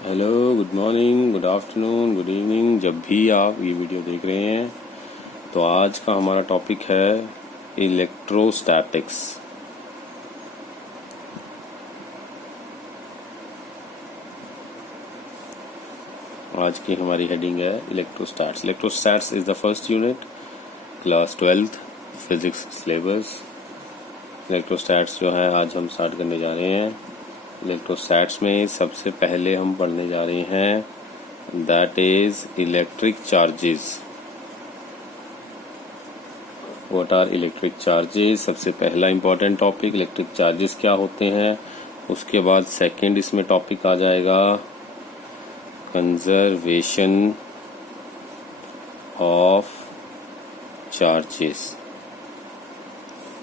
Hello, good morning, good afternoon, good evening, जब भी आप ये वीडियो देख रहे हैं। तो आज का हमारा टॉपिक है इलेक्ट्रोस्टैटिक्स। आज की हमारी हेडिंग है electrostatics. Electrostatics is the first unit, class 12th physics syllabus. Electrostatics जो है आज हम स्टार्ट करने जा रहे हैं। इलेक्ट्रोस्टैट्स में सबसे पहले हम पढ़ने जा रहे हैं that is electric charges. What are electric charges? सबसे पहला इंपॉर्टेंट टॉपिक इलेक्ट्रिक चार्जेस क्या होते हैं। उसके बाद सेकंड इसमें टॉपिक आ जाएगा कंजर्वेशन ऑफ चार्जेस।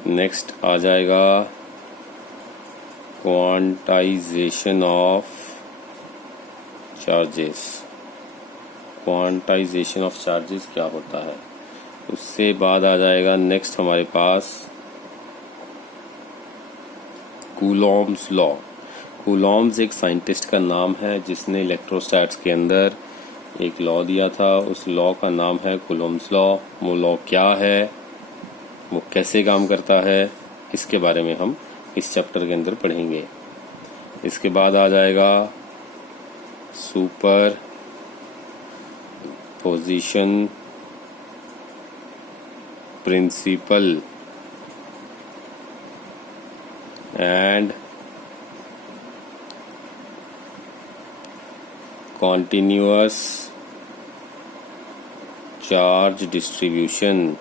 नेक्स्ट आ जाएगा quantization of charges. Quantization of charges क्या होता है। उससे बाद आ जाएगा नेक्स्ट हमारे पास कूलॉम्स लॉ। कूलॉम्स एक साइंटिस्ट का नाम है जिसने इलेक्ट्रोस्टैट्स के अंदर एक लॉ दिया था। उस लॉ का नाम है कूलॉम्स लॉ। वो लॉ क्या है, वो कैसे काम करता है, इसके बारे में हम इस चैप्टर के अंदर पढ़ेंगे। इसके बाद आ जाएगा superposition principle and continuous charge distribution.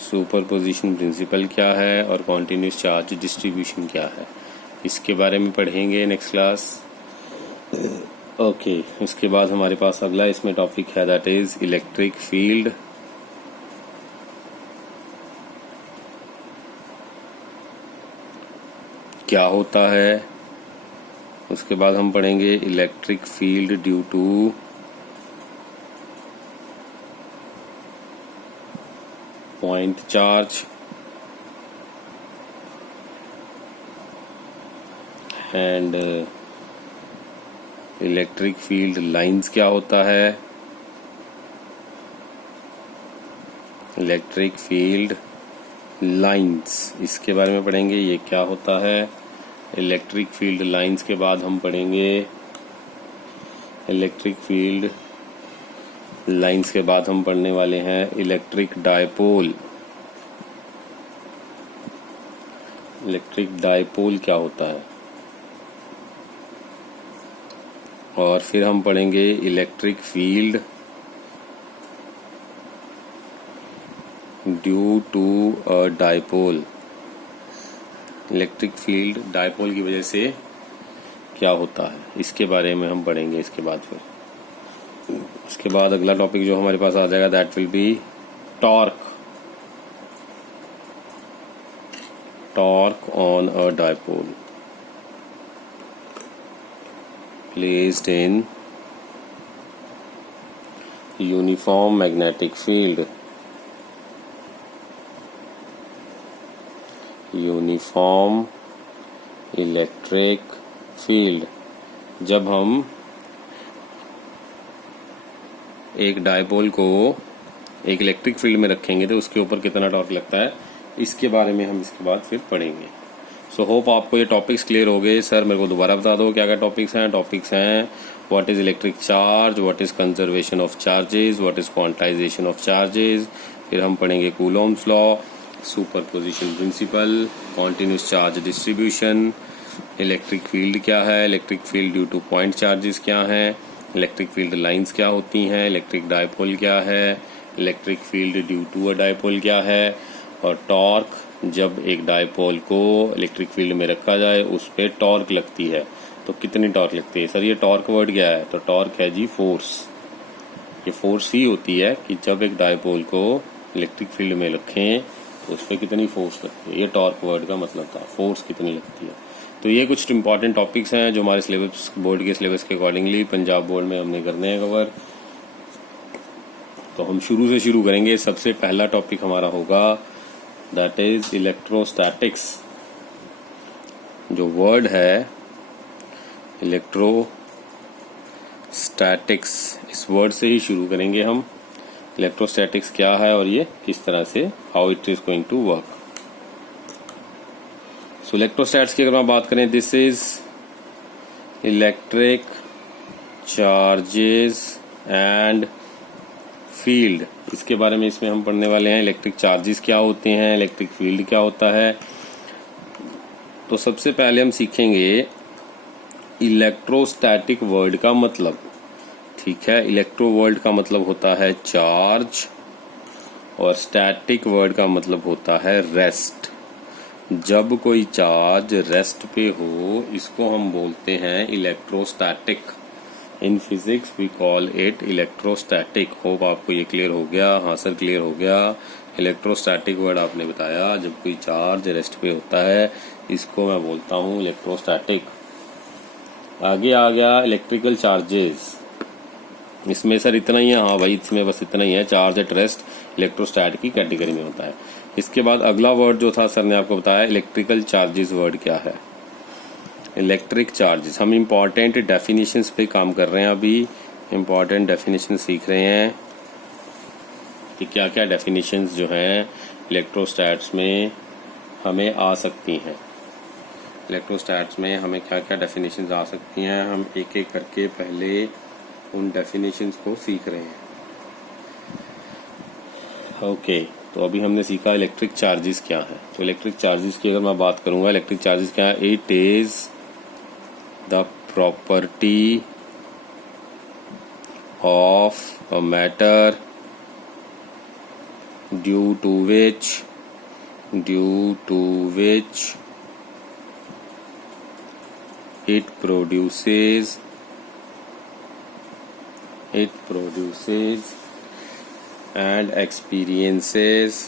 Superposition principle क्या है और कॉन्टिन्यूस चार्ज डिस्ट्रीब्यूशन क्या है, इसके बारे में पढ़ेंगे नेक्स्ट क्लास। ओके, इसके बाद हमारे पास अगला इसमें टॉपिक है दैट इज इलेक्ट्रिक फील्ड। क्या होता है। उसके बाद हम पढ़ेंगे electric field due two point charge and electric field lines क्या होता है। इलेक्ट्रिक फील्ड लाइंस, इसके बारे में पढ़ेंगे, ये क्या होता है। इलेक्ट्रिक फील्ड लाइंस के बाद हम पढ़ेंगे इलेक्ट्रिक फील्ड लाइंस के बाद हम पढ़ने वाले हैं इलेक्ट्रिक डायपोल। इलेक्ट्रिक डायपोल क्या होता है। और फिर हम पढ़ेंगे electric field due to a dipole. Electric field dipole की वजह से क्या होता है, इसके बारे में हम पढ़ेंगे। इसके बाद अगला टॉपिक जो हमारे पास आ जाएगा that will be torque. Torque on a dipole placed in uniform magnetic field. Uniform electric field, जब हम एक डायपोल को एक इलेक्ट्रिक फील्ड में रखेंगे तो उसके ऊपर कितना टॉर्क लगता है, इसके बारे में हम इसके बाद फिर पढ़ेंगे। सो होप आपको ये टॉपिक्स क्लियर हो गए। सर मेरे को दोबारा बता दो क्या क्या टॉपिक्स हैं। टॉपिक्स हैं what is electric charge, what is conservation of charges, what is quantization of charges. फिर हम पढ़ेंगे Coulomb's law, superposition principle, continuous charge distribution, electric field क्या है, electric field due two point charges क्या हैं, electric field lines क्या होती हैं, इलेक्ट्रिक डायपोल क्या है, electric field due to a dipole क्या है, और टॉर्क, जब एक डायपोल को इलेक्ट्रिक फील्ड में रखा जाए उस पर टॉर्क लगती है तो कितनी टॉर्क लगती है। सर ये टॉर्क वर्ड क्या है, तो टॉर्क है जी फोर्स। ये फोर्स ही होती है कि जब एक डायपोल को इलेक्ट्रिक फील्ड में रखें तो उस पर कितनी फोर्स लगती है, ये टॉर्क वर्ड का मतलब था, फोर्स कितनी लगती है। तो ये कुछ इंपॉर्टेंट टॉपिक्स हैं जो हमारे सिलेबस, बोर्ड के सिलेबस के अकॉर्डिंगली पंजाब बोर्ड में हमने करने हैं कवर। तो हम शुरू से शुरू करेंगे। सबसे पहला टॉपिक हमारा होगा दैट इज इलेक्ट्रोस्टैटिक्स। जो वर्ड है इलेक्ट्रोस्टैटिक्स, इस वर्ड से ही शुरू करेंगे हम। इलेक्ट्रोस्टैटिक्स क्या है और ये किस तरह से, how it is going to work. So electrostatics की अगर हम बात करें, this is electric charges and field, इसके बारे में इसमें हम पढ़ने वाले हैं। इलेक्ट्रिक चार्जेस क्या होते हैं, इलेक्ट्रिक फील्ड क्या होता है। तो सबसे पहले हम सीखेंगे इलेक्ट्रोस्टैटिक वर्ड का मतलब। ठीक है, इलेक्ट्रो वर्ड का मतलब होता है चार्ज और स्टैटिक वर्ड का मतलब होता है रेस्ट। जब कोई चार्ज रेस्ट पे हो, इसको हम बोलते हैं electrostatic. In physics we call it electrostatic. Hope आपको ये क्लियर हो गया। हाँ सर क्लियर हो गया। इलेक्ट्रोस्टैटिक वर्ड आपने बताया, जब कोई चार्ज रेस्ट पे होता है इसको मैं बोलता हूँ इलेक्ट्रोस्टैटिक। आगे आ गया इलेक्ट्रिकल चार्जेस। इसमें सर इतना ही है, हाँ भाई इसमें बस इतना ही है, चार्ज एट रेस्ट इलेक्ट्रोस्टैट की कैटेगरी में होता है। इसके बाद अगला वर्ड जो था सर ने आपको बताया इलेक्ट्रिकल चार्जेस वर्ड क्या है। इलेक्ट्रिक चार्जेस, हम इम्पॉर्टेंट डेफिनेशंस पे काम कर रहे हैं, अभी इम्पॉर्टेंट डेफिनेशन सीख रहे हैं कि क्या क्या डेफिनेशंस जो हैं इलेक्ट्रोस्टैट्स में हमें आ सकती हैं। इलेक्ट्रोस्टैट्स में हमें क्या क्या डेफिनेशंस आ सकती हैं, हम एक एक करके पहले उन डेफिनेशंस को सीख रहे हैं। ओके, तो अभी हमने सीखा इलेक्ट्रिक चार्जेस क्या है। तो इलेक्ट्रिक चार्जेस की अगर मैं बात करूंगा, इलेक्ट्रिक चार्जेस क्या है, it is the property of a matter due to which it produces and experiences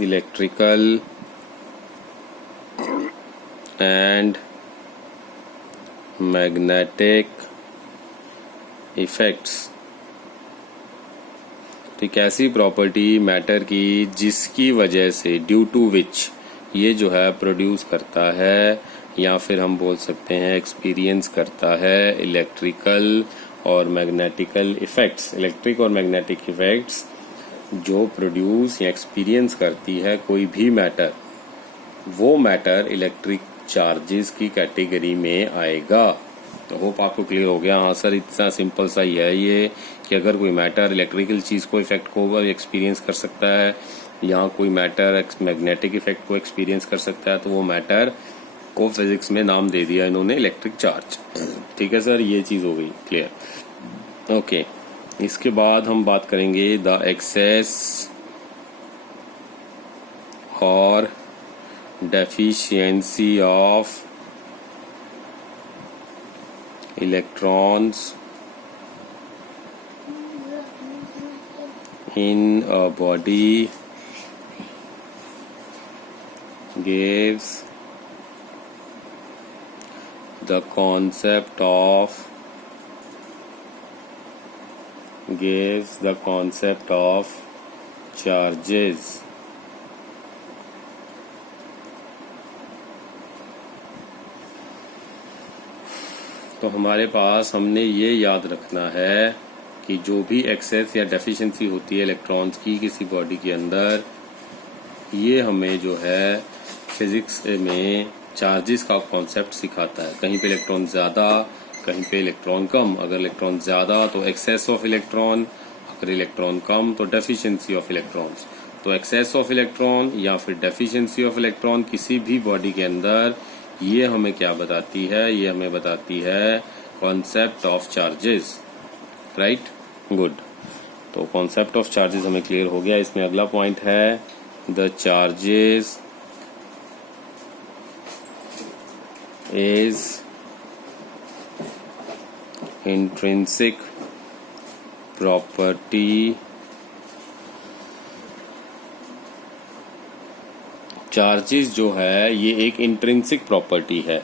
electrical and magnetic effects। तो एक ऐसी प्रॉपर्टी मैटर की जिसकी वजह से, ड्यू टू विच, ये जो है प्रोड्यूस करता है या फिर हम बोल सकते हैं एक्सपीरियंस करता है इलेक्ट्रिकल और मैग्नेटिकल इफेक्ट्स। इलेक्ट्रिक और मैग्नेटिक इफेक्ट्स जो प्रोड्यूस या एक्सपीरियंस करती है कोई भी मैटर, वो मैटर इलेक्ट्रिक चार्जेस की कैटेगरी में आएगा। तो होप आपको क्लियर हो गया। हाँ सर इतना सिंपल सा ही है ये कि अगर कोई मैटर इलेक्ट्रिकल चीज़ को इफेक्ट को एक्सपीरियंस कर सकता है या कोई मैटर मैग्नेटिक इफेक्ट को एक्सपीरियंस कर सकता है, तो वो मैटर को फिजिक्स में नाम दे दिया इन्होंने इलेक्ट्रिक चार्ज। ठीक है सर, ये चीज़ हो गई क्लियर। ओके, इसके बाद हम बात करेंगे द एक्सेस और deficiency of electrons in a body gives the concept of charges। तो हमारे पास हमने ये याद रखना है कि जो भी एक्सेस या डेफिशिएंसी होती है इलेक्ट्रॉन्स की किसी बॉडी के अंदर, ये हमें जो है फिजिक्स में चार्जेस का कॉन्सेप्ट सिखाता है। कहीं पे इलेक्ट्रॉन ज़्यादा, कहीं पे इलेक्ट्रॉन कम। अगर इलेक्ट्रॉन ज़्यादा तो एक्सेस ऑफ इलेक्ट्रॉन, अगर इलेक्ट्रॉन कम तो डेफिशिएंसी ऑफ इलेक्ट्रॉन्स। तो एक्सेस ऑफ इलेक्ट्रॉन या फिर डेफिशिएंसी ऑफ इलेक्ट्रॉन किसी भी बॉडी के अंदर, ये हमें क्या बताती है, ये हमें बताती है concept of charges. Right, good. तो कॉन्सेप्ट ऑफ चार्जेस हमें क्लियर हो गया। इसमें अगला पॉइंट है the charges is intrinsic property. Charges जो है ये एक इंट्रिंसिक प्रॉपर्टी है।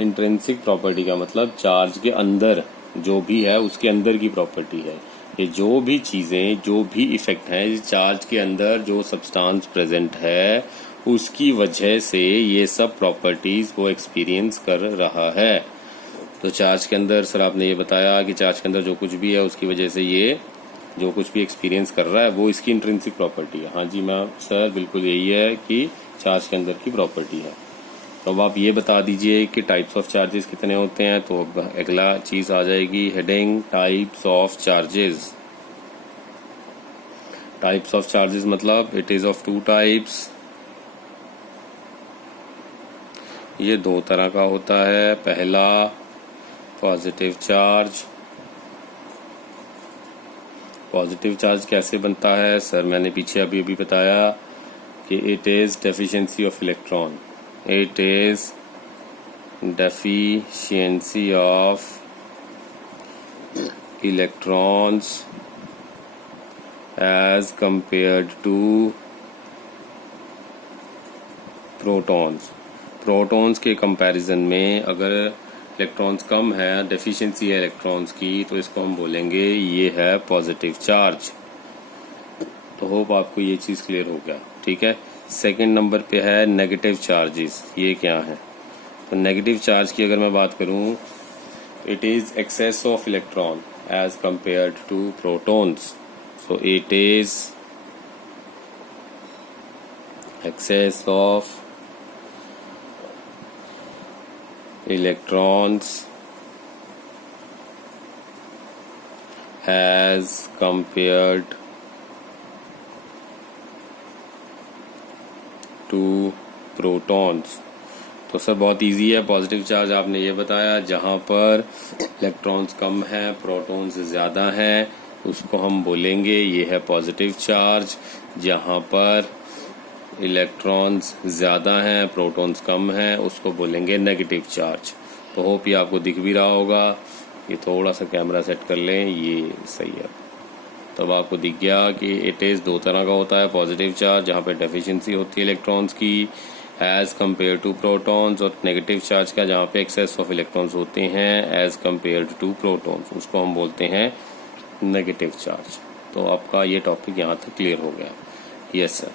इंट्रिंसिक प्रॉपर्टी का मतलब चार्ज के अंदर जो भी है उसके अंदर की प्रॉपर्टी है। ये जो भी चीज़ें, जो भी इफेक्ट हैं चार्ज के अंदर, जो सब्सटेंस प्रेजेंट है उसकी वजह से ये सब प्रॉपर्टीज वो एक्सपीरियंस कर रहा है। तो चार्ज के अंदर सर आपने ये बताया कि चार्ज के अंदर जो कुछ भी है उसकी वजह से ये जो कुछ भी एक्सपीरियंस कर रहा है वो इसकी इंट्रिंसिक प्रॉपर्टी है। हाँ जी मैम, सर बिल्कुल यही है कि चार्ज के अंदर की प्रॉपर्टी है। तो अब आप ये बता दीजिए कि टाइप्स ऑफ चार्जेस कितने होते हैं। तो अब अगला चीज आ जाएगी heading types of charges. Types of charges मतलब it is of two types. ये दो तरह का होता है। पहला पॉजिटिव चार्ज। पॉजिटिव चार्ज कैसे बनता है सर, मैंने पीछे अभी बताया कि it is deficiency of electron. It is deficiency of electrons as compared to protons. Protons के कंपैरिजन में अगर इलेक्ट्रॉन्स कम है, डेफिशिएंसी है इलेक्ट्रॉन्स की, तो इसको हम बोलेंगे ये है पॉजिटिव चार्ज। तो होप आपको ये चीज़ क्लियर हो गया। ठीक है, सेकंड नंबर पे है नेगेटिव चार्जेस। ये क्या है? तो नेगेटिव चार्ज की अगर मैं बात करूं, it is excess of electron as compared to protons. So it is excess of electrons as compared to protons। तो सर बहुत इजी है। पॉजिटिव चार्ज आपने ये बताया, जहाँ पर इलेक्ट्रॉन्स कम है प्रोटॉन्स ज़्यादा हैं उसको हम बोलेंगे ये है पॉजिटिव चार्ज। जहाँ पर इलेक्ट्रॉन्स ज़्यादा हैं प्रोटॉन्स कम हैं उसको बोलेंगे नेगेटिव चार्ज। तो होप ये आपको दिख भी रहा होगा। ये थोड़ा सा कैमरा सेट कर लें, ये सही है। तब आपको दिख गया कि इट इज़ दो तरह का होता है पॉजिटिव चार्ज, जहाँ पे डेफिशिएंसी होती है इलेक्ट्रॉन्स की एज कंपेयर टू प्रोटॉन्स, और नेगेटिव चार्ज का जहाँ पे एक्सेस ऑफ इलेक्ट्रॉन्स होते हैं एज कंपेयर टू प्रोटॉन्स, उसको हम बोलते हैं नेगेटिव चार्ज। तो आपका ये टॉपिक यहाँ तक क्लियर हो गया। Yes sir.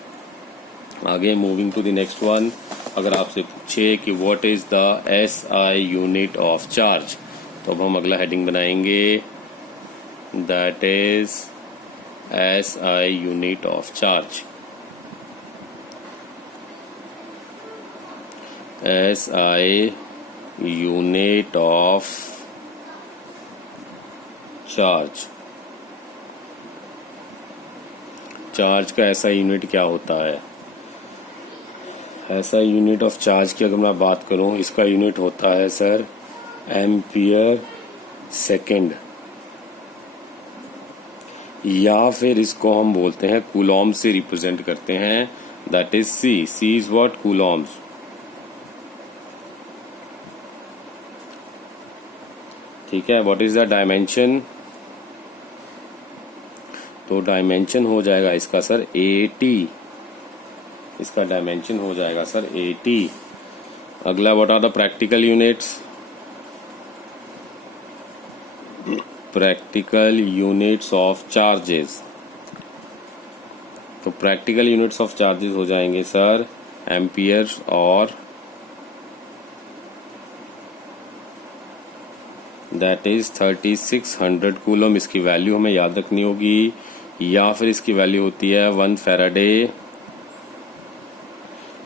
आगे moving to the next one, अगर आपसे पूछे कि what is the SI unit of charge, तो अब हम अगला हेडिंग बनाएंगे that is SI unit of charge. SI unit of charge. Charge का SI यूनिट क्या होता है? ऐसा यूनिट ऑफ चार्ज की अगर मैं बात करूं, इसका यूनिट होता है सर एम्पियर सेकेंड, या फिर इसको हम बोलते हैं कूलॉम से रिप्रेजेंट करते हैं, that is C। C is what? Coulomb's. ठीक है, व्हाट इज द डायमेंशन? तो डायमेंशन हो जाएगा इसका सर 80। इसका डायमेंशन हो जाएगा सर 80। अगला what are the practical units? Practical units of charges. तो प्रैक्टिकल यूनिट्स ऑफ चार्जेस हो जाएंगे सर एम्पियर और दैट इज 3600 कूलम। इसकी वैल्यू हमें याद रखनी होगी, या फिर इसकी वैल्यू होती है 1 Faraday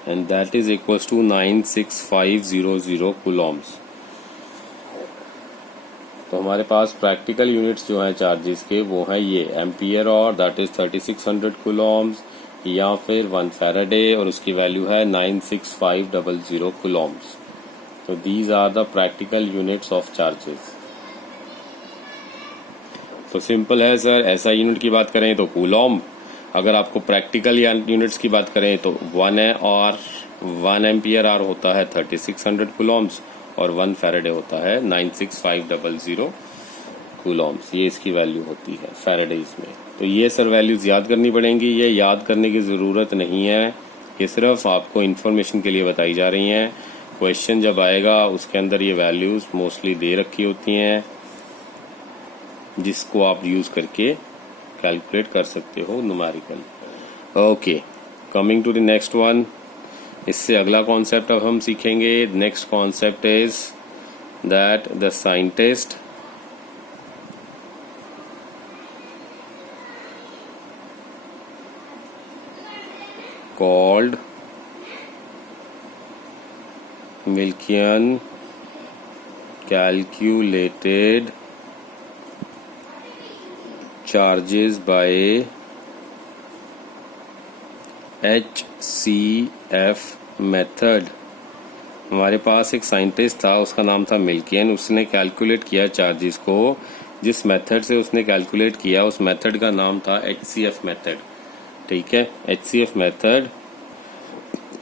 and that is equals to 96500 coulombs। तो हमारे पास प्रैक्टिकल यूनिट्स जो हैं चार्जेस के वो हैं ये एम्पियर और दैट इज 3600 coulombs, या फिर 1 फैराडे और उसकी वैल्यू है 96500 coulombs। तो these are the practical units of charges. तो सिंपल है सर, ऐसा यूनिट की बात करें तो कूलॉम, अगर आपको प्रैक्टिकल यूनिट्स की बात करें तो 1 एम्पियर आर होता है 3600 कूलॉम्स और 1 फैराडे होता है 96500 कूलॉम्स। ये इसकी वैल्यू होती है फैराडेज में। तो ये सर वैल्यूज याद करनी पड़ेंगी। ये याद करने की ज़रूरत नहीं है, ये सिर्फ आपको इन्फॉर्मेशन के लिए बताई जा रही हैं। क्वेश्चन जब आएगा उसके अंदर ये वैल्यूज मोस्टली दे रखी होती हैं। जिसको आप यूज करके कैलकुलेट कर सकते हो numerical. Okay, coming to the next one. इससे अगला कॉन्सेप्ट अब हम सीखेंगे। Next concept is that the scientist called Milkian calculated charges by HCF method. हमारे पास एक साइंटिस्ट था, उसका नाम था मिल्कियन। उसने कैलकुलेट किया चार्जेस को। जिस मेथड से उसने कैलकुलेट किया उस मेथड का नाम था HCF मेथड। ठीक है, HCF method.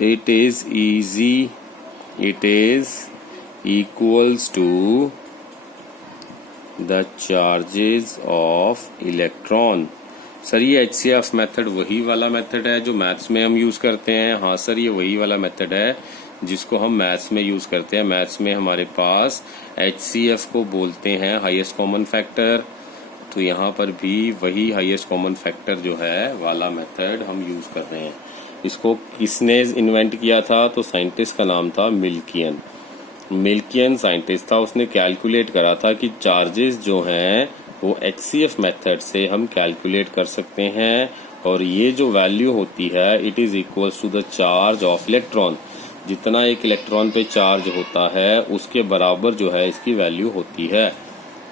It is easy, it is equals to the charges of electron. Sir ये HCF मेथड वही वाला मेथड है जो मैथ्स में हम यूज करते हैं? हाँ सर, ये वही वाला मेथड है जिसको हम मैथ्स में यूज करते हैं। मैथ्स में हमारे पास HCF को बोलते हैं हाईएस्ट कॉमन फैक्टर। तो यहाँ पर भी वही हाईएस्ट कॉमन फैक्टर जो है वाला मेथड हम यूज कर रहे हैं। इसको किसने इन्वेंट किया था? तो साइंटिस्ट का नाम था मिल्कियन। मिल्कियन साइंटिस्ट था, उसने कैलकुलेट करा था कि चार्जेस जो हैं वो HCF मेथड से हम कैलकुलेट कर सकते हैं। और ये जो वैल्यू होती है it is equals to the charge of electron. जितना एक इलेक्ट्रॉन पे चार्ज होता है उसके बराबर जो है इसकी वैल्यू होती है।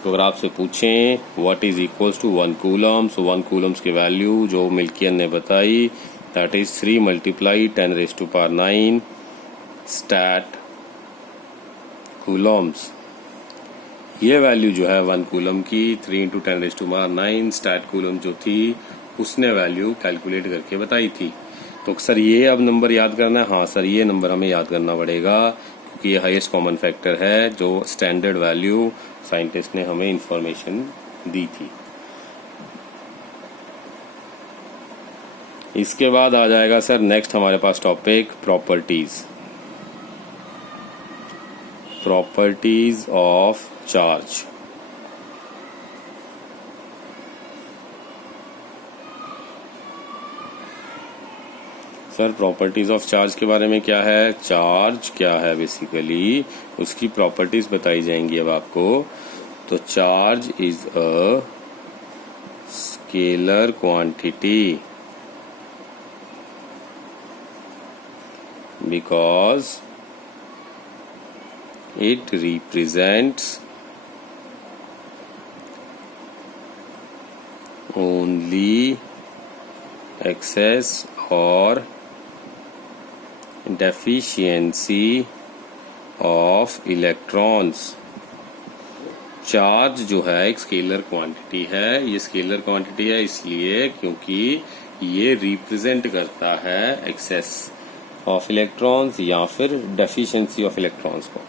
तो अगर आपसे पूछें what is equals to 1 coulomb, so 1 coulombs की वैल्यू जो मिल्कियन ने बताई that is 3 multiply 10⁻⁹ stat coulombs. ये वैल्यू जो है 1 कूलम की 3 × 10⁻⁹ स्टैट कूलम जो थी उसने वैल्यू कैलकुलेट करके बताई थी। तो सर ये अब नंबर याद करना है? हाँ सर, ये नंबर हमें याद करना पड़ेगा क्योंकि ये हाईएस्ट कॉमन फैक्टर है जो स्टैंडर्ड वैल्यू साइंटिस्ट ने हमें इंफॉर्मेशन दी थी। इसके बाद आ जाएगा सर नेक्स्ट हमारे पास topic properties. Properties of charge. Sir properties of charge के बारे में क्या है? चार्ज क्या है बेसिकली उसकी प्रॉपर्टीज बताई जाएंगी अब आपको। तो charge is a scalar quantity because it represents only excess or deficiency of electrons। Charge जो है एक स्केलर क्वांटिटी है। ये स्केलर क्वांटिटी है इसलिए क्योंकि ये रिप्रेजेंट करता है एक्सेस ऑफ इलेक्ट्रॉन्स या फिर डेफिशिएंसी ऑफ इलेक्ट्रॉन्स को।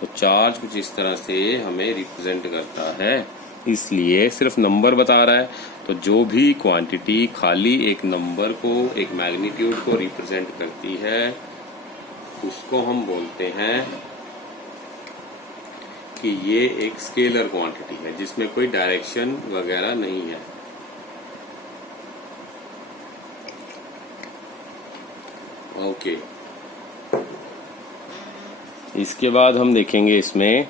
तो चार्ज कुछ इस तरह से हमें रिप्रेजेंट करता है, इसलिए सिर्फ नंबर बता रहा है। तो जो भी क्वांटिटी खाली एक नंबर को, एक मैग्नीट्यूड को रिप्रेजेंट करती है उसको हम बोलते हैं कि ये एक स्केलर क्वांटिटी है जिसमें कोई डायरेक्शन वगैरह नहीं है। ओके, इसके बाद हम देखेंगे इसमें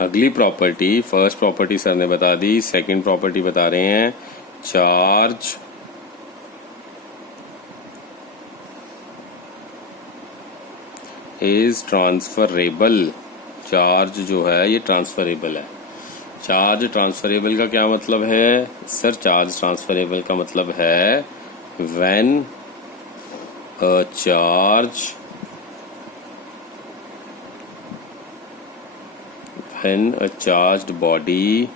अगली प्रॉपर्टी। फर्स्ट प्रॉपर्टी सर ने बता दी, सेकंड प्रॉपर्टी बता रहे हैं चार्ज इज ट्रांसफरेबल। चार्ज जो है ये ट्रांसफरेबल है। चार्ज ट्रांसफरेबल का क्या मतलब है? सर चार्ज ट्रांसफरेबल का मतलब है when a charge when a charged body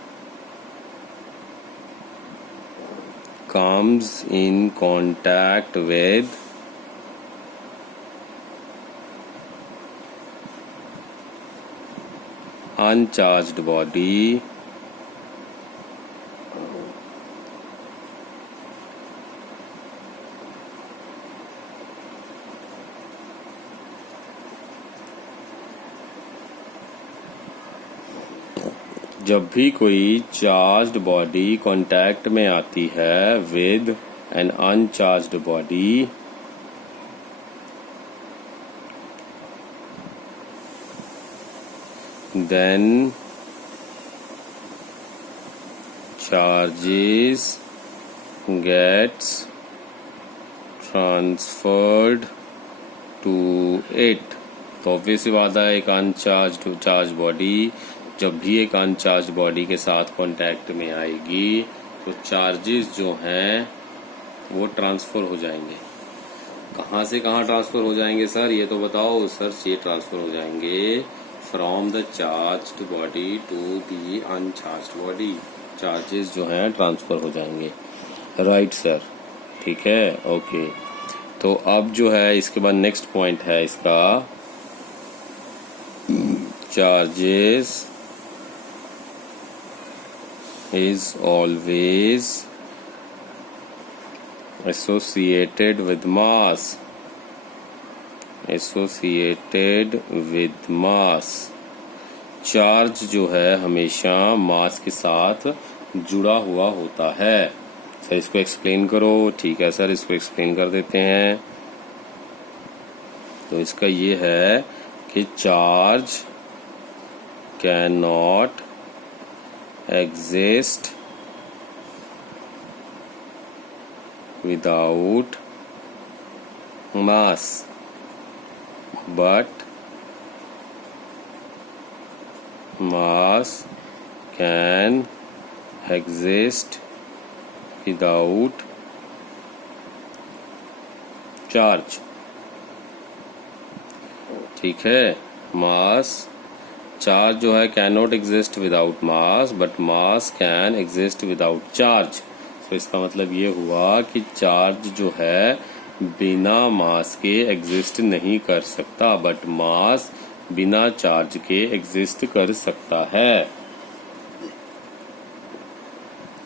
comes in contact with uncharged body जब भी कोई चार्ज्ड बॉडी कांटेक्ट में आती है with an uncharged body, then charges gets transferred to it। तो ऑब्वियस सी बात है, एक चार्ज बॉडी जब भी एक अनचार्ज बॉडी के साथ कांटेक्ट में आएगी तो चार्जेस जो हैं वो ट्रांसफर हो जाएंगे। कहाँ से कहाँ ट्रांसफर हो जाएंगे सर, ये तो बताओ सर। ये ट्रांसफर हो जाएंगे from the charged body to the uncharged body. Charges जो हैं ट्रांसफर हो जाएंगे। राइट सर, ठीक है, ओके। तो अब जो है इसके बाद नेक्स्ट पॉइंट है इसका, charges is always associated with mass. Associated with mass, charge जो है हमेशा मास के साथ जुड़ा हुआ होता है। सर इसको एक्सप्लेन करो। ठीक है सर, इसको एक्सप्लेन कर देते हैं। तो इसका ये है कि charge can not exist without mass, but mass can exist without charge। ठीक है, मास चार्ज जो है can not exist without mass but mass can exist without charge. तो इसका मतलब ये हुआ कि चार्ज जो है बिना मास के एग्जिस्ट नहीं कर सकता, बट मास बिना चार्ज के एग्जिस्ट कर सकता है।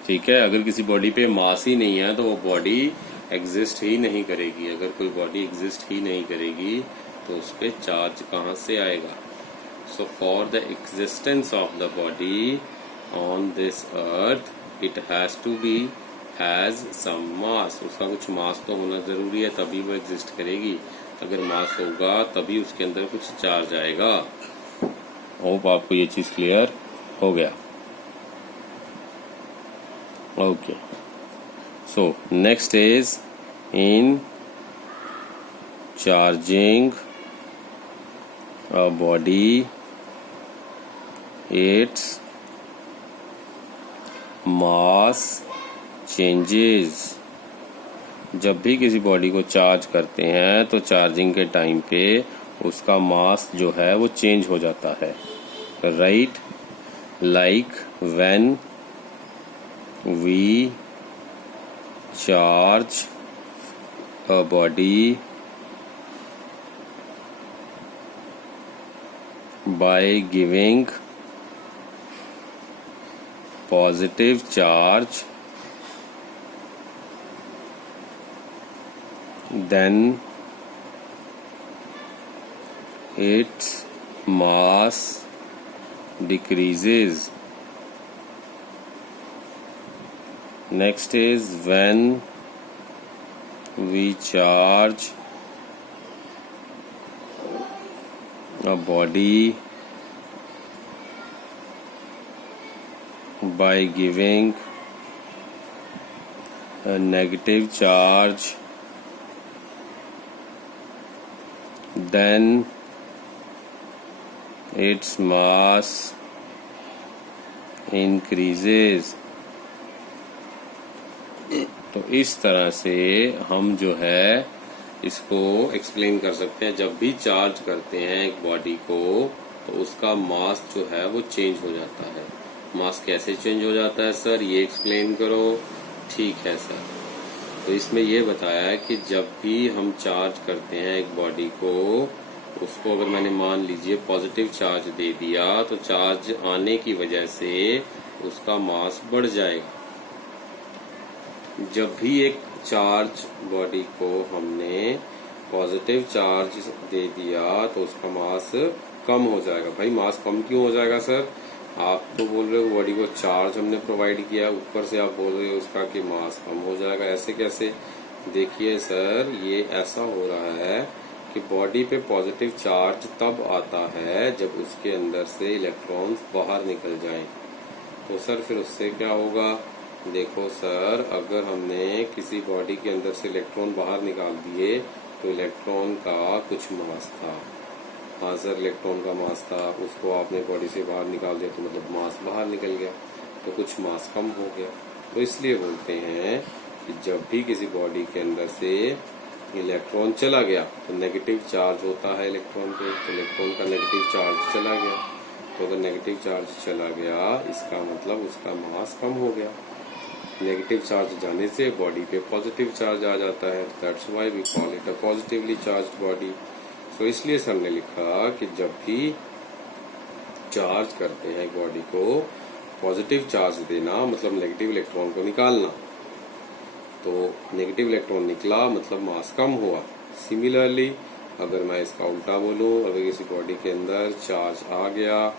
ठीक है, अगर किसी बॉडी पे मास ही नहीं है तो वो बॉडी एग्जिस्ट ही नहीं करेगी। अगर कोई बॉडी एग्जिस्ट ही नहीं करेगी तो उस पे चार्ज कहाँ से आएगा। So for the existence of the body on this earth it has to be has some mass. उसका कुछ मास तो होना जरूरी है, तभी वो एग्जिस्ट करेगी। अगर मास होगा तभी उसके अंदर कुछ चार्ज आएगा। होप आपको ये चीज क्लियर हो गया। Okay, so next is in charging a body its mass changes. जब भी किसी बॉडी को चार्ज करते हैं तो चार्जिंग के टाइम पे उसका मास जो है वो चेंज हो जाता है। Right, like when we charge a body by giving positive charge, then its mass decreases। Next is when we charge a body by giving a negative charge, then its mass increases। तो इस तरह से हम जो है इसको explain कर सकते हैं। जब भी चार्ज करते हैं एक बॉडी को तो उसका मास जो है वो चेंज हो जाता है। मास कैसे चेंज हो जाता है सर, ये एक्सप्लेन करो। ठीक है सर, तो इसमें ये बताया है कि जब भी हम चार्ज करते हैं एक बॉडी को, उसको अगर मैंने मान लीजिए पॉजिटिव चार्ज दे दिया तो चार्ज आने की वजह से उसका मास बढ़ जाएगा। जब भी एक चार्ज बॉडी को हमने पॉजिटिव चार्ज दे दिया तो उसका मास कम हो जाएगा। भाई मास कम क्यों हो जाएगा सर, आप तो बोल रहे हो बॉडी को चार्ज हमने प्रोवाइड किया, ऊपर से आप बोल रहे हो उसका कि मास कम हो जाएगा, ऐसे कैसे? देखिए सर, ये ऐसा हो रहा है कि बॉडी पे पॉजिटिव चार्ज तब आता है जब उसके अंदर से इलेक्ट्रॉन्स बाहर निकल जाएं। तो सर फिर उससे क्या होगा? देखो सर, अगर हमने किसी बॉडी के अंदर से इलेक्ट्रॉन बाहर निकाल दिए तो इलेक्ट्रॉन का कुछ मास था। हाँ सर, इलेक्ट्रॉन का मास था, उसको आपने बॉडी से बाहर निकाल दिया तो मतलब मास बाहर निकल गया, तो कुछ मास कम हो गया। तो इसलिए बोलते हैं कि जब भी किसी बॉडी के अंदर से इलेक्ट्रॉन चला गया तो नेगेटिव चार्ज होता है इलेक्ट्रॉन पे, तो इलेक्ट्रॉन का नेगेटिव चार्ज चला गया। तो अगर नेगेटिव चार्ज चला गया इसका मतलब उसका मास कम हो गया। नेगेटिव चार्ज जाने से बॉडी पे पॉजिटिव चार्ज आ जाता है, that's why we call it a positively charged body. तो इसलिए सर ने लिखा कि जब भी चार्ज करते हैं बॉडी को, पॉजिटिव चार्ज देना मतलब नेगेटिव इलेक्ट्रॉन को निकालना, तो नेगेटिव इलेक्ट्रॉन निकला मतलब मास कम हुआ। सिमिलरली अगर मैं इसका उल्टा बोलूं, अगर किसी बॉडी के अंदर चार्ज आ गया,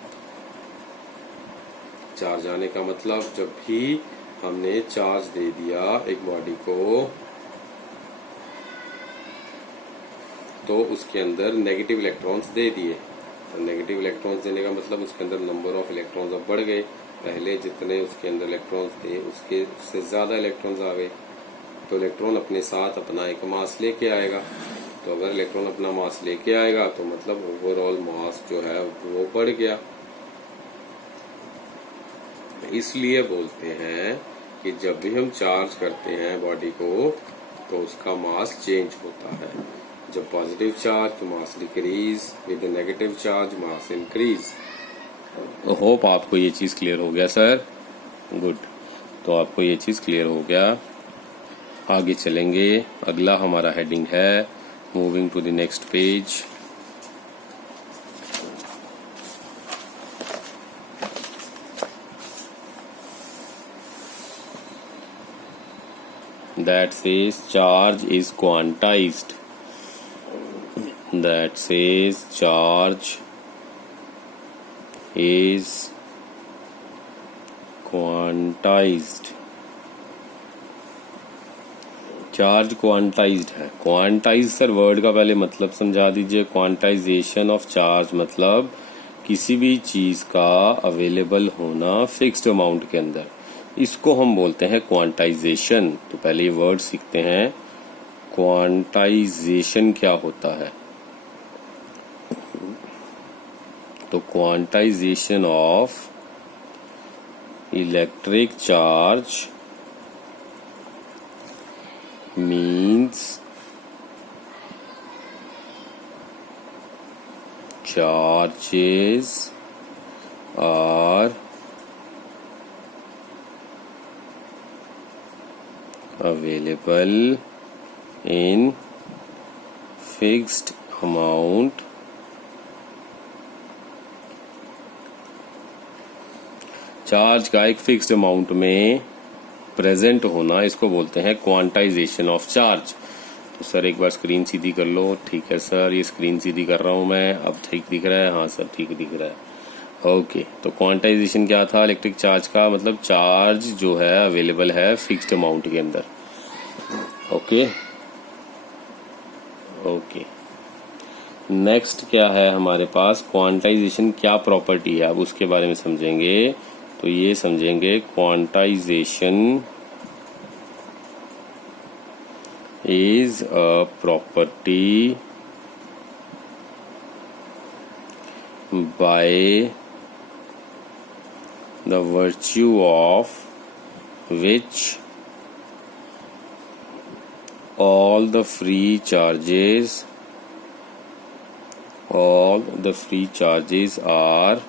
चार्ज आने का मतलब जब भी हमने चार्ज दे दिया एक बॉडी को तो उसके अंदर नेगेटिव इलेक्ट्रॉन्स दे दिए। तो नेगेटिव इलेक्ट्रॉन्स देने का मतलब उसके अंदर नंबर ऑफ इलेक्ट्रॉन्स अब बढ़ गए, पहले जितने उसके अंदर इलेक्ट्रॉन्स थे उसके से ज्यादा इलेक्ट्रॉन्स आ गए। तो इलेक्ट्रॉन अपने साथ अपना एक मास लेके आएगा, तो अगर इलेक्ट्रॉन अपना मास लेके आएगा तो मतलब ओवरऑल मास जो है वो बढ़ गया। इसलिए बोलते हैं कि जब भी हम चार्ज करते हैं बॉडी को तो उसका मास चेंज होता है। जब पॉजिटिव चार्ज तो mass decrease, with negative charge mass increase. Hope आपको ये चीज क्लियर हो गया सर। गुड, तो आपको ये चीज क्लियर हो गया। आगे चलेंगे, अगला हमारा हेडिंग है moving to the next page. That says charge is quantized. That says charge is quantized. Charge quantized है। क्वांटाइज सर वर्ड का पहले मतलब समझा दीजिए। क्वांटाइजेशन ऑफ चार्ज मतलब किसी भी चीज का अवेलेबल होना फिक्स्ड अमाउंट के अंदर, इसको हम बोलते हैं क्वांटाइजेशन। तो पहले ये वर्ड सीखते हैं, क्वांटाइजेशन क्या होता है। तो quantization of electric charge means charges are available in fixed amount charge का एक फिक्स्ड अमाउंट में प्रेजेंट होना, इसको बोलते हैं क्वांटाइजेशन ऑफ चार्ज। तो सर एक बार स्क्रीन सीधी कर लो। ठीक है सर, ये स्क्रीन सीधी कर रहा हूं मैं, अब ठीक दिख रहा है? हाँ सर ठीक दिख रहा है। ओके, तो क्वांटाइजेशन क्या था इलेक्ट्रिक चार्ज का? मतलब चार्ज जो है अवेलेबल है फिक्स्ड अमाउंट के अंदर। ओके ओके, नेक्स्ट क्या है हमारे पास? क्वांटाइजेशन क्या प्रॉपर्टी है, अब उसके बारे में समझेंगे। तो ये समझेंगे, quantization is a property bye the virtue of which all the free charges are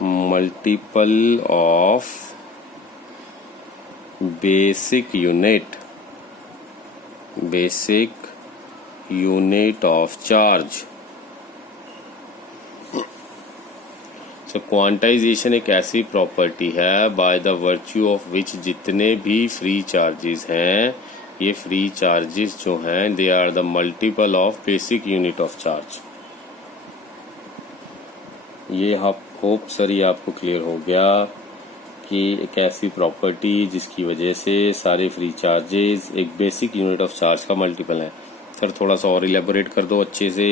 multiple of basic unit of charge। तो क्वांटाइजेशन एक ऐसी प्रॉपर्टी है by the virtue of which जितने भी फ्री चार्जेस हैं, ये फ्री चार्जेस जो हैं they are the multiple of basic unit of charge. ये होप सर ये आपको क्लियर हो गया कि एक ऐसी प्रॉपर्टी जिसकी वजह से सारे फ्री चार्जेस एक बेसिक यूनिट ऑफ चार्ज का मल्टीपल है। सर थोड़ा सा और इलेबोरेट कर दो अच्छे से।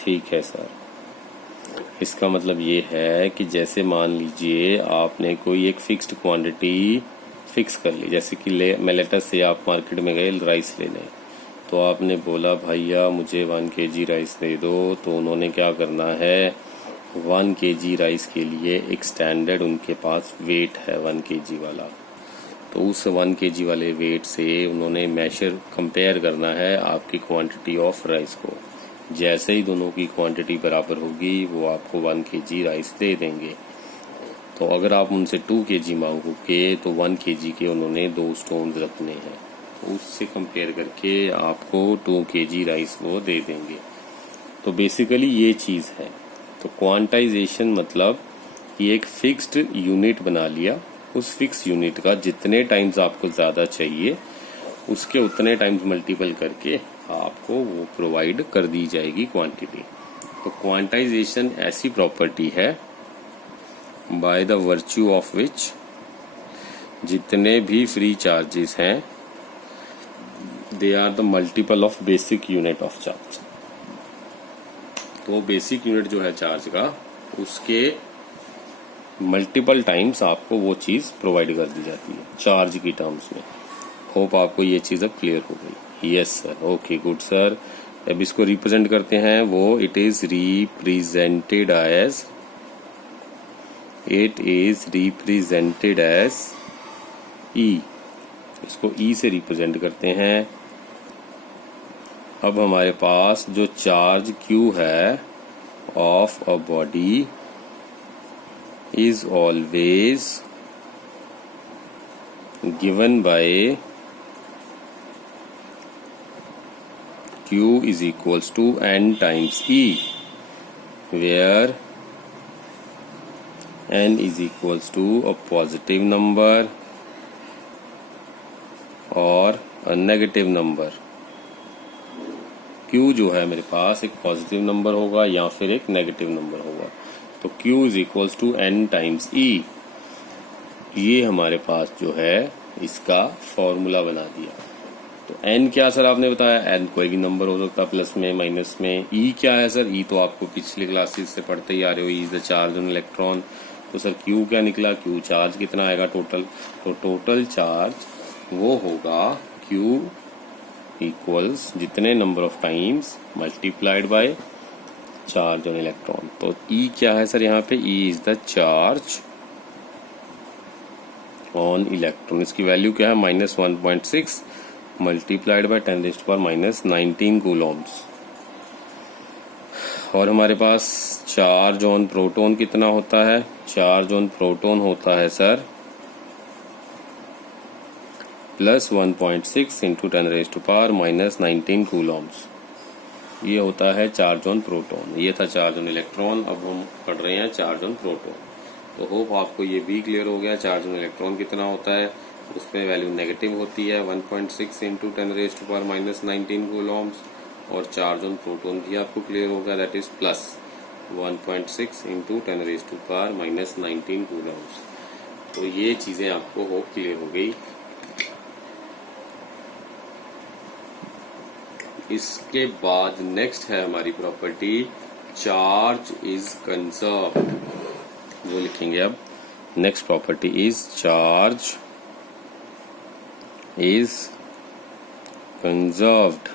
ठीक है सर, इसका मतलब ये है कि जैसे मान लीजिए आपने कोई एक फिक्स्ड क्वांटिटी फिक्स कर ली, जैसे कि मैं लेटर से आप मार्केट में गए राइस लेने, तो आपने बोला भैया मुझे 1 kg राइस दे दो, तो उन्होंने क्या करना है 1 kg राइस के लिए एक स्टैंडर्ड उनके पास वेट है 1 kg वाला, तो उस 1 kg वाले वेट से उन्होंने मेजर कंपेयर करना है आपकी क्वांटिटी ऑफ राइस को। जैसे ही दोनों की क्वांटिटी बराबर होगी वो आपको 1 kg राइस दे देंगे। तो अगर आप उनसे 2 kg मांगोगे तो 1 kg के उन्होंने 2 स्टोन्स रखने हैं, तो उससे कंपेयर करके आपको 2 kg राइस वो दे देंगे। तो बेसिकली ये चीज़ है। तो क्वांटाइजेशन मतलब कि एक फिक्स्ड यूनिट बना लिया, उस फिक्स यूनिट का जितने टाइम्स आपको ज़्यादा चाहिए उसके उतने टाइम्स मल्टीपल करके आपको वो प्रोवाइड कर दी जाएगी क्वांटिटी। तो क्वांटाइजेशन ऐसी प्रॉपर्टी है by the virtue of which जितने भी फ्री चार्जेस हैं they are the multiple of basic unit of charge. तो बेसिक यूनिट जो है चार्ज का उसके मल्टीपल टाइम्स आपको वो चीज़ प्रोवाइड कर दी जाती है चार्ज की टर्म्स में। होप आपको ये चीज़ अब क्लियर हो गई। Yes sir, okay good sir. अब इसको रिप्रेजेंट करते हैं, वो इट इज रिप्रेजेंटेड एज ई। इसको ई से रिप्रेजेंट करते हैं। अब हमारे पास जो चार्ज Q है of a body is always given by Q is equals to N times E, where N is equals to a positive number or a negative number। Q जो है मेरे पास एक पॉजिटिव नंबर होगा या फिर एक negative number होगा। तो Q is equals to N times E। ये हमारे पास जो है इसका फॉर्मूला बना दिया। तो N क्या सर आपने बताया, N कोई भी नंबर हो सकता है, प्लस में माइनस में। E क्या है सर, E तो आपको पिछले क्लासेस से पढ़ते ही आ रहे हो, E is the charge on electron. तो सर Q क्या निकला, Q चार्ज कितना आएगा टोटल। तो टोटल चार्ज वो होगा Q इक्वल्स जितने number of times multiplied by charge on electron. तो E क्या है सर यहाँ पे, E is the charge on electron. इसकी वैल्यू क्या है -1.6 मल्टीप्लाइड बाय 10⁻⁻19 कूलम्स। और हमारे पास चार्ज ऑन प्रोटॉन कितना होता है, चार्ज ऑन प्रोटॉन होता है सर +1.6 इंटू 10⁻⁻19 कूलम्स। ये होता है चार्ज ऑन प्रोटॉन। ये था चार्ज ऑन इलेक्ट्रॉन, अब हम पढ़ रहे हैं चार्ज ऑन प्रोटॉन। तो होप आपको ये भी क्लियर हो गया चार्ज ऑन इलेक्ट्रॉन कितना होता है। उसमें वैल्यू नेगेटिव होती है 1.6 इंटू 10⁻⁻19 कूलम्स। और चार्ज ऑन प्रोटॉन भी आपको क्लियर होगा, दैट इज +1.6 इंटू 10⁻⁻19 कूलम्स। तो ये चीज़ें आपको होप क्लियर हो गई। इसके बाद नेक्स्ट है हमारी प्रॉपर्टी चार्ज इज कंजर्व्ड। वो लिखेंगे अब, next property is charge is conserved.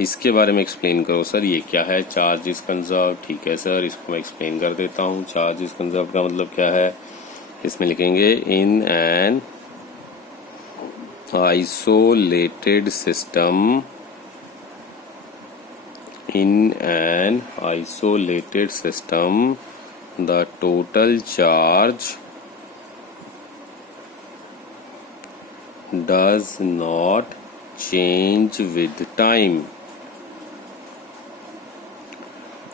इसके बारे में एक्सप्लेन करो सर, ये क्या है चार्ज इज कंजर्व्ड। ठीक है सर, इसको मैं एक्सप्लेन कर देता हूँ। चार्ज इज कंजर्व्ड का मतलब क्या है, इसमें लिखेंगे in an isolated system, the total charge does not change with time.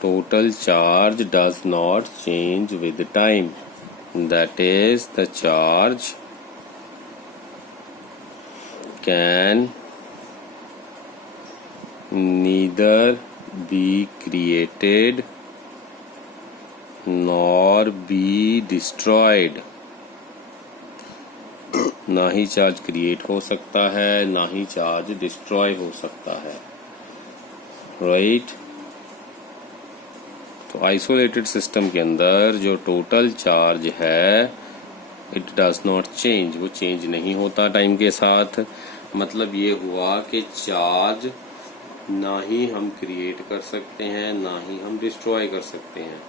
Total charge does not change with time. That is, the charge can neither be created nor be destroyed, ना ही charge create हो सकता है ना ही charge destroy हो सकता है, right. तो isolated system के अंदर जो टोटल चार्ज है इट डज नॉट चेंज, वो चेंज नहीं होता टाइम के साथ। मतलब ये हुआ कि चार्ज ना ही हम क्रिएट कर सकते हैं ना ही हम डिस्ट्रॉय कर सकते हैं।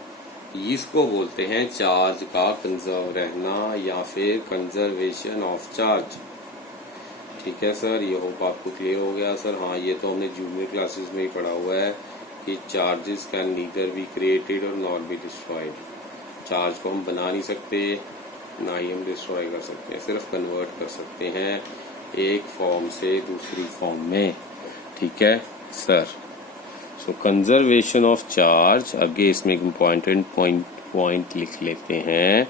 इसको बोलते हैं चार्ज का कंजर्व रहना या फिर कंजर्वेशन ऑफ चार्ज। ठीक है सर, ये होप आपको क्लियर हो गया सर। हाँ, ये तो हमने जूनियर क्लासेस में ही पढ़ा हुआ है कि charges can neither be created और नॉट बी डिस्ट्रॉयड। चार्ज को हम बना नहीं सकते ना ही हम डिस्ट्रॉय कर सकते हैं, सिर्फ कन्वर्ट कर सकते हैं एक फॉर्म से दूसरी फॉर्म में। ठीक है sir. So conservation of charge, आगे इसमें एक इम्पॉर्टेंट पॉइंट लिख लेते हैं,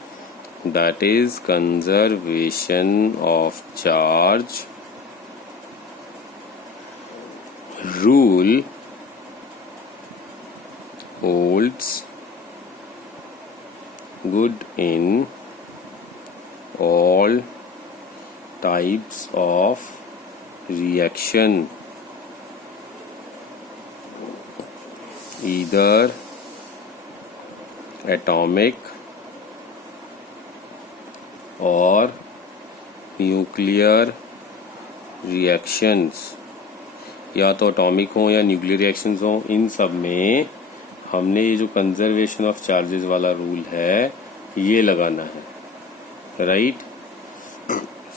that is conservation of charge rule holds good in all types of reaction, either atomic or nuclear reactions, या तो एटॉमिक हो या न्यूक्लियर रिएक्शंस हो, इन सब में हमने ये जो कंजर्वेशन ऑफ चार्जेस वाला रूल है ये लगाना है, right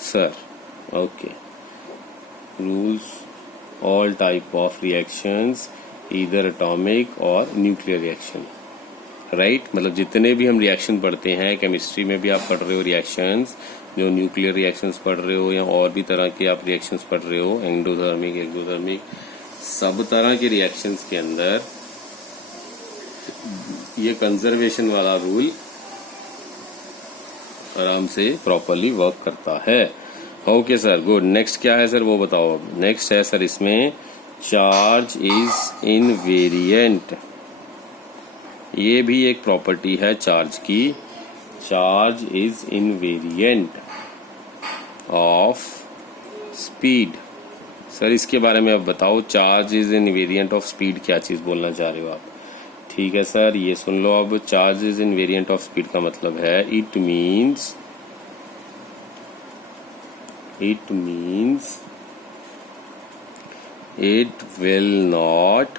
sir. Okay, rules all type of reactions either atomic और न्यूक्लियर रिएक्शन, राइट। मतलब जितने भी हम रिएक्शन पढ़ते हैं, केमिस्ट्री में भी आप पढ़ रहे हो रिएक्शंस, जो न्यूक्लियर रिएक्शंस पढ़ रहे हो या और भी तरह के आप रिएक्शंस पढ़ रहे हो, एंडोथर्मिक एक्सोथर्मिक, सब तरह के रिएक्शंस के अंदर ये कंजर्वेशन वाला रूल आराम से प्रॉपरली वर्क करता है। Okay sir, good. नेक्स्ट क्या है सर वो बताओ। अब नेक्स्ट है सर इसमें चार्ज इज इनवेरिएंट। ये भी एक प्रॉपर्टी है चार्ज की, charge is invariant of speed. Sir इसके बारे में अब बताओ, charge is invariant of speed क्या चीज बोलना चाह रहे हो आप। ठीक है सर, ये सुन लो अब। Charge is invariant of speed का मतलब है it means it will not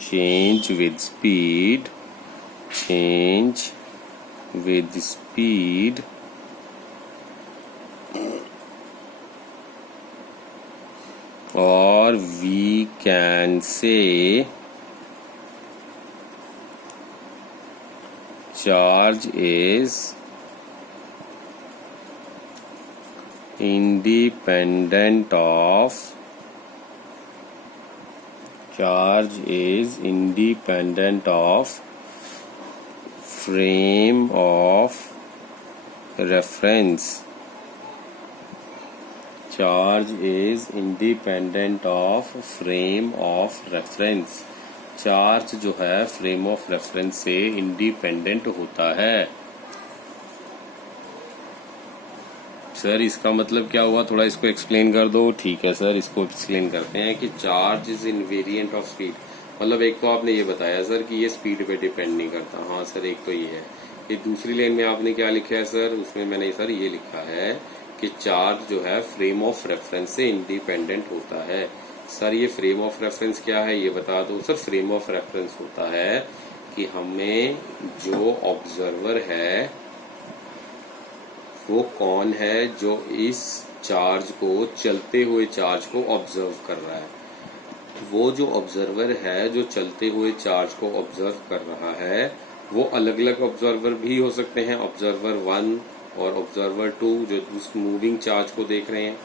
change with speed or we can say charge is independent of frame of reference. Charge is independent of frame of reference. Charge जो है frame of reference से independent होता है। Sir इसका मतलब क्या हुआ, थोड़ा इसको एक्सप्लेन कर दो। ठीक है सर, इसको एक्सप्लेन करते हैं कि charge is invariant of speed. मतलब एक तो आपने ये बताया सर कि ये स्पीड पे डिपेंड नहीं करता। हाँ सर, एक तो ये है। ये दूसरी लाइन में आपने क्या लिखा है सर, उसमें मैंने सर ये लिखा है कि चार्ज जो है फ्रेम ऑफ रेफरेंस से इंडिपेंडेंट होता है। सर ये फ्रेम ऑफ रेफरेंस क्या है ये बता दो। सर फ्रेम ऑफ रेफरेंस होता है कि हमें जो ऑब्जर्वर है वो कौन है जो इस चार्ज को, चलते हुए चार्ज को ऑब्जर्व कर रहा है। वो जो ऑब्जर्वर है जो चलते हुए चार्ज को ऑब्जर्व कर रहा है वो अलग अलग ऑब्जर्वर भी हो सकते हैं, ऑब्जर्वर 1 और ऑब्जर्वर 2 जो उस मूविंग चार्ज को देख रहे हैं।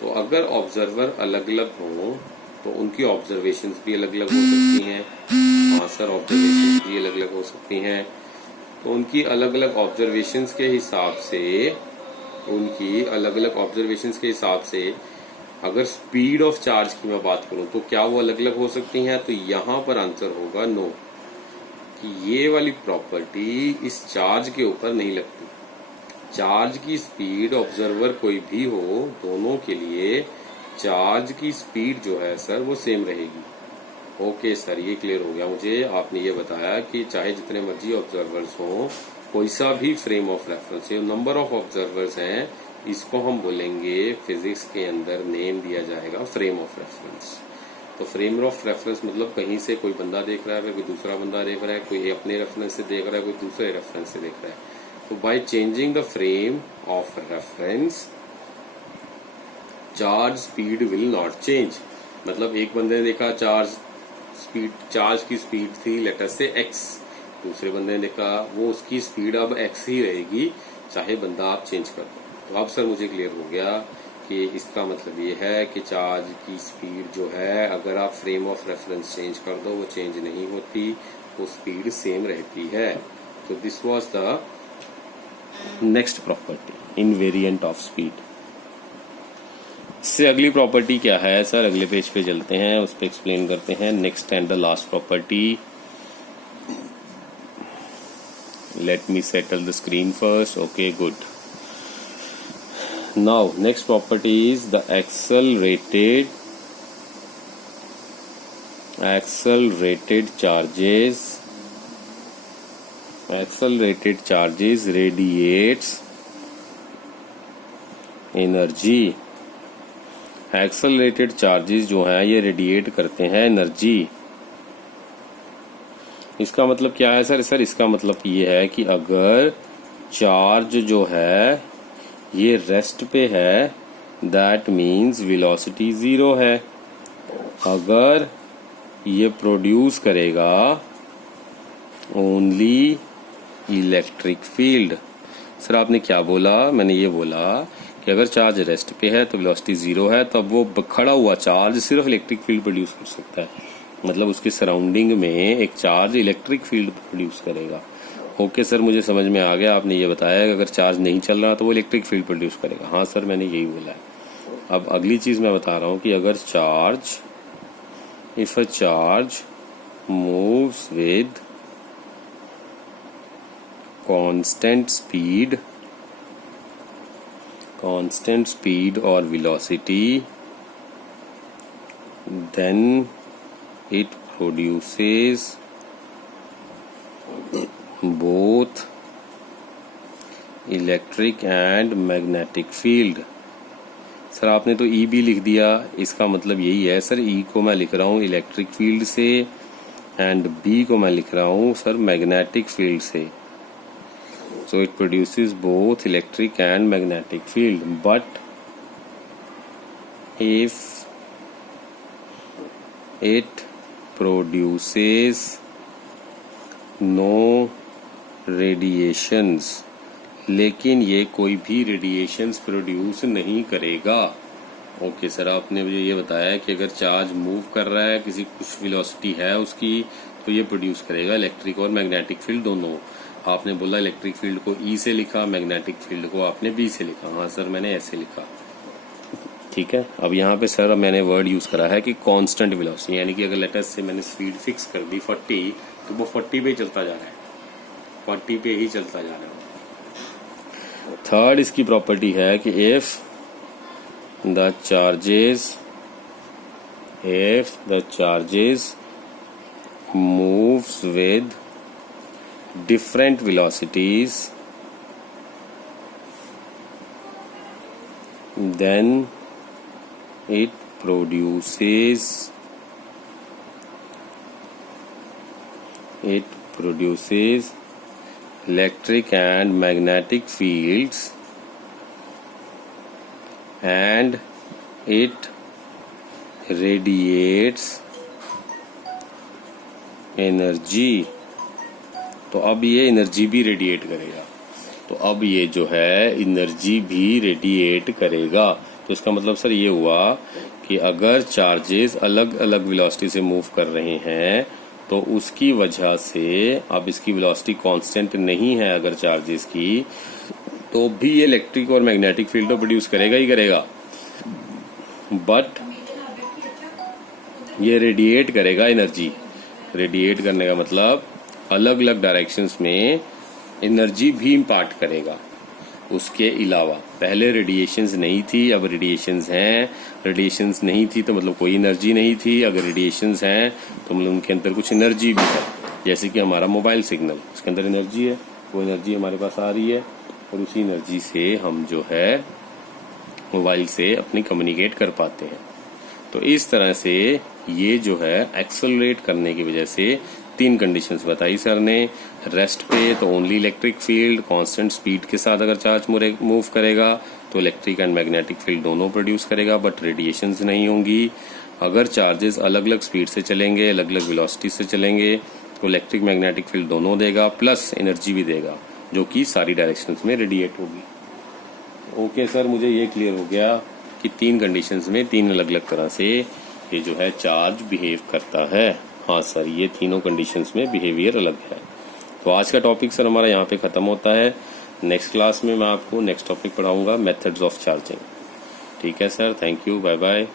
तो अगर ऑब्जर्वर अलग अलग हो तो उनकी ऑब्जर्वेशंस भी अलग अलग हो सकती हैं। हाँ सर, ऑब्जर्वेशंस भी अलग अलग हो सकती हैं। तो उनकी अलग अलग ऑब्जर्वेशंस के हिसाब से अगर स्पीड ऑफ चार्ज की मैं बात करूं तो क्या वो अलग अलग हो सकती हैं? तो यहां पर आंसर होगा नो, कि ये वाली प्रॉपर्टी इस चार्ज के ऊपर नहीं लगती। चार्ज की स्पीड ऑब्जर्वर कोई भी हो, दोनों के लिए चार्ज की स्पीड जो है सर वो सेम रहेगी। ओके सर, ये क्लियर हो गया मुझे। आपने ये बताया कि चाहे जितने मर्जी ऑब्जर्वर्स हों, कोई सा भी फ्रेम ऑफ रेफरेंस, ये नंबर ऑफ ऑब्जर्वर्स हैं, इसको हम बोलेंगे फिजिक्स के अंदर नेम दिया जाएगा फ्रेम ऑफ रेफरेंस। तो फ्रेम ऑफ रेफरेंस मतलब कहीं से कोई बंदा देख रहा है, कोई दूसरा बंदा देख रहा है, कोई अपने रेफरेंस से देख रहा है, कोई दूसरे रेफरेंस से देख रहा है। तो by changing the frame of reference charge speed will not change. मतलब एक बंदे ने देखा चार्ज की स्पीड थी लेटर से x, दूसरे बंदे ने देखा वो उसकी स्पीड अब x ही रहेगी, चाहे बंदा आप चेंज कर दो। तो अब सर मुझे क्लियर हो गया कि इसका मतलब ये है कि चार्ज की स्पीड जो है अगर आप फ्रेम ऑफ रेफरेंस चेंज कर दो वो चेंज नहीं होती, वो स्पीड सेम रहती है। तो this was the next property, invariant of speed. इससे अगली प्रॉपर्टी क्या है सर? अगले पेज पे चलते हैं, उस पर एक्सप्लेन करते हैं। Next and the last property, let me settle the screen first. Okay, good. Now next property is the accelerated charges radiates energy। Accelerated charges जो है ये रेडिएट करते हैं एनर्जी। इसका मतलब क्या है सर? इसका मतलब ये है कि अगर चार्ज जो है ये रेस्ट पे है, दैट मीन्स वेलोसिटी 0 है। अगर ये प्रोड्यूस करेगा ओनली इलेक्ट्रिक फील्ड। सर आपने क्या बोला? मैंने ये बोला कि अगर चार्ज रेस्ट पे है तो वेलोसिटी 0 है, तब वो खड़ा हुआ चार्ज सिर्फ इलेक्ट्रिक फील्ड प्रोड्यूस कर सकता है। मतलब उसके सराउंडिंग में एक चार्ज इलेक्ट्रिक फील्ड प्रोड्यूस करेगा। ओके सर, मुझे समझ में आ गया। आपने ये बताया कि अगर चार्ज नहीं चल रहा तो वो इलेक्ट्रिक फील्ड प्रोड्यूस करेगा। हाँ सर, मैंने यही बोला है। अब अगली चीज मैं बता रहा हूँ कि अगर if a charge moves with constant speed or velocity, then it produces both electric and magnetic field। Sir आपने तो E भी लिख दिया, इसका मतलब यही है सर, E को मैं लिख रहा हूँ इलेक्ट्रिक फील्ड से एंड B को मैं लिख रहा हूँ सर मैग्नेटिक फील्ड से। So it produces both electric and magnetic field, but if it produces no radiations, लेकिन ये कोई भी रेडिएशंस प्रोड्यूस नहीं करेगा। ओके सर, आपने मुझे ये बताया कि अगर चार्ज मूव कर रहा है, किसी कुछ वेलोसिटी है उसकी, तो ये प्रोड्यूस करेगा इलेक्ट्रिक और मैग्नेटिक फील्ड दोनों। आपने बोला इलेक्ट्रिक फील्ड को E से लिखा, मैग्नेटिक फील्ड को आपने B से लिखा। हाँ सर, मैंने ऐसे लिखा। ठीक है। अब यहाँ पे सर मैंने वर्ड यूज करा है कि कांस्टेंट वेलोसिटी, यानी कि अगर लेटर से मैंने स्पीड फिक्स कर दी 40, तो वो 40 पे ही चलता जा रहा है, 40 पे ही चलता जा रहा है। थर्ड इसकी प्रॉपर्टी है कि if the charges moves with different velocities, then it produces electric and magnetic fields, and it radiates energy। तो अब ये एनर्जी भी रेडिएट करेगा, तो अब ये जो है एनर्जी भी रेडिएट करेगा। तो इसका मतलब सर ये हुआ कि अगर चार्जेस अलग अलग वेलोसिटी से मूव कर रहे हैं तो उसकी वजह से, अब इसकी वेलोसिटी कांस्टेंट नहीं है अगर चार्जेस की, तो भी ये इलेक्ट्रिक और मैग्नेटिक फील्ड तो प्रोड्यूस करेगा ही करेगा। बट ये रेडिएट करेगा एनर्जी। रेडिएट करने का मतलब अलग अलग डायरेक्शंस में एनर्जी भी इम्पार्ट करेगा। उसके अलावा पहले रेडिएशंस नहीं थी, अब रेडिएशंस हैं। रेडिएशंस नहीं थी तो मतलब कोई एनर्जी नहीं थी, अगर रेडिएशंस हैं तो मतलब उनके अंदर कुछ एनर्जी भी है। जैसे कि हमारा मोबाइल सिग्नल, उसके अंदर एनर्जी है, वो एनर्जी हमारे पास आ रही है और उसी एनर्जी से हम जो है मोबाइल से अपनी कम्युनिकेट कर पाते हैं। तो इस तरह से ये जो है एक्सेलरेट करने की वजह से 3 कंडीशंस बताई सर ने। रेस्ट पे तो only electric field constant speed के साथ अगर चार्ज मूव करेगा तो इलेक्ट्रिक एंड मैग्नेटिक फील्ड दोनों प्रोड्यूस करेगा, बट रेडिएशंस नहीं होंगी। अगर चार्जेस अलग अलग स्पीड से चलेंगे, अलग अलग वेलोसिटी से चलेंगे तो इलेक्ट्रिक मैग्नेटिक फील्ड दोनों देगा, प्लस एनर्जी भी देगा जो कि सारी डायरेक्शंस में रेडिएट होगी। ओके सर, मुझे ये क्लियर हो गया कि 3 कंडीशंस में 3 अलग अलग तरह से ये जो है चार्ज बिहेव करता है। हाँ सर, ये तीनों कंडीशंस में बिहेवियर अलग है। तो आज का टॉपिक सर हमारा यहाँ पे ख़त्म होता है। नेक्स्ट क्लास में मैं आपको नेक्स्ट टॉपिक पढ़ाऊंगा, मेथड्स ऑफ चार्जिंग। ठीक है sir, thank you, bye bye.